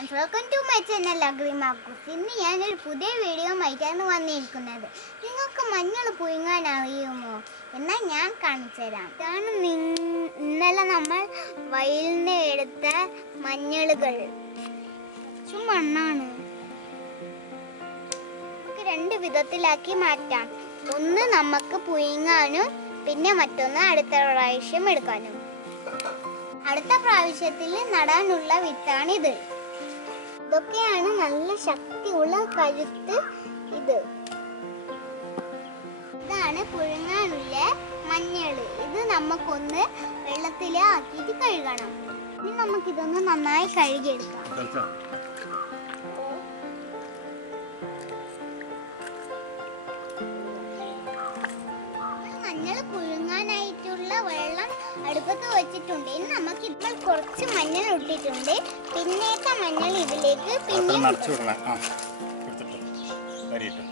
Friends welcome to my channel അഗ്രിമാക്കൂസ് ഇന്ന് ഞാനൊരു പുതിയ വീഡിയോ ആയിട്ടാണ് വന്നിരിക്കുന്നത്. നിങ്ങൾക്ക് മഞ്ഞൾ പുഴുങ്ങാൻ അറിയുമോ? എന്നാൽ ഞാൻ കാണിച്ചു തരാം. ഇതാണ് ഇന്നലെ നമ്മൾ വയലിൽ നിന്ന് എടുത്ത മഞ്ഞളുകൾ. മണ്ണാണ്. നമുക്ക് രണ്ട് വിധത്തിലാക്കി മാറ്റാം. ഒന്ന് നമുക്ക് പുഴുങ്ങാനും പിന്നെ മറ്റൊന്ന് അടുത്ത പ്രാവശ്യം എടുക്കാനും. അടുത്ത പ്രാവശ്യത്തിൽ നടാനുള്ള വിത്താണിത്. ഇതൊക്കെയാണ് നല്ല ശക്തിയുള്ള കഴുത്ത് ഇത്. ഇതാണ് പുഴുങ്ങാനുള്ള മഞ്ഞൾ. ഇത് നമുക്കൊന്ന് വെള്ളത്തിൽ ആക്കിയിട്ട് കഴുകണം. ഇനി നമുക്കിതൊന്ന് നന്നായി കഴുകിയെടുക്കാം. മഞ്ഞൾ പുഴുങ്ങാനായിട്ടുള്ള വെള്ളം അടുപ്പത്ത് വെച്ചിട്ടുണ്ട്. ഇനി നമുക്ക് ഇപ്പോൾ കുറച്ച് മഞ്ഞൾ ഇട്ടിട്ടുണ്ട് പിന്നേത്തെ മഞ്ഞൾ ഇതിലേക്ക് പിന്നെ നിറച്ചു വിടണേ ആ എടുത്തിട്ട് കരിയിട്ട്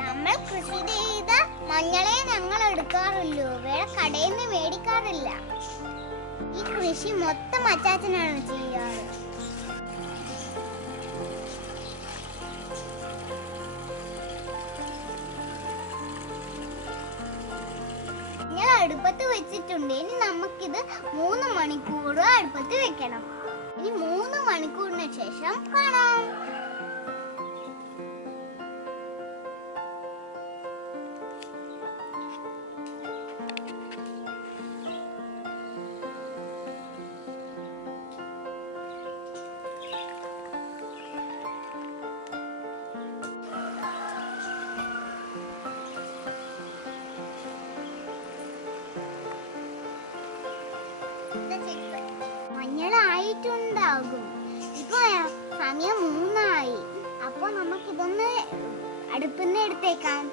നമ്മൾ കൃഷി ചെയ്ത മഞ്ഞളെ ഞങ്ങൾ എടുക്കാറുള്ളൂ വേറെ കടയിൽ നിന്ന് മേടിക്കാറില്ല. ഈ കൃഷി മൊത്തം അച്ചാച്ചനാണ് ചെയ്യാറ് അടുപ്പത്ത് വെച്ചിട്ടുണ്ട് ഇനി നമുക്കിത് മൂന്ന് മണിക്കൂർ അടുപ്പത്ത് വെക്കണം. ഇനി മൂന്ന് മണിക്കൂറിന് ശേഷം കാണാം. മഞ്ഞളായിട്ടുണ്ടാകും. ഇപ്പൊ സമയം മൂന്നായി. അപ്പൊ നമുക്കിതൊന്ന് അടുപ്പിന്ന് എടുത്തേക്കാം.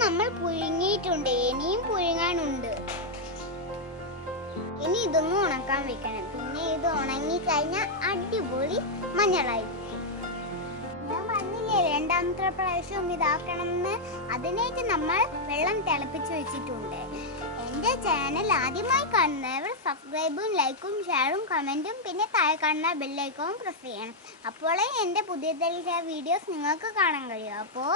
നമ്മൾ പുഴുങ്ങിയിട്ടുണ്ട്. ഇനിയും പുഴുങ്ങാനുണ്ട്. ഇനി ഇതൊന്നും ഉണക്കാൻ വെക്കണം പിന്നെ ഇത് ഉണങ്ങി കഴിഞ്ഞാൽ അടിപൊളി മഞ്ഞളായിരിക്കും. ഞാൻ പറഞ്ഞില്ലേ രണ്ടാമത്തെ പ്രാവശ്യം ഇതാക്കണം എന്ന് അതിനായിട്ട് നമ്മൾ വെള്ളം തിളപ്പിച്ച് വെച്ചിട്ടുണ്ട്. എന്റെ ചാനൽ ആദ്യമായി കാണുന്നവർ സബ്സ്ക്രൈബും ലൈക്കും ഷെയറും കമന്റും പിന്നെ താഴെ കാണുന്ന ബെല്ലൈക്കവും പ്രസ് ചെയ്യണം. അപ്പോഴേ എന്റെ പുതിയ വീഡിയോസ് നിങ്ങൾക്ക് കാണാൻ കഴിയും. അപ്പോൾ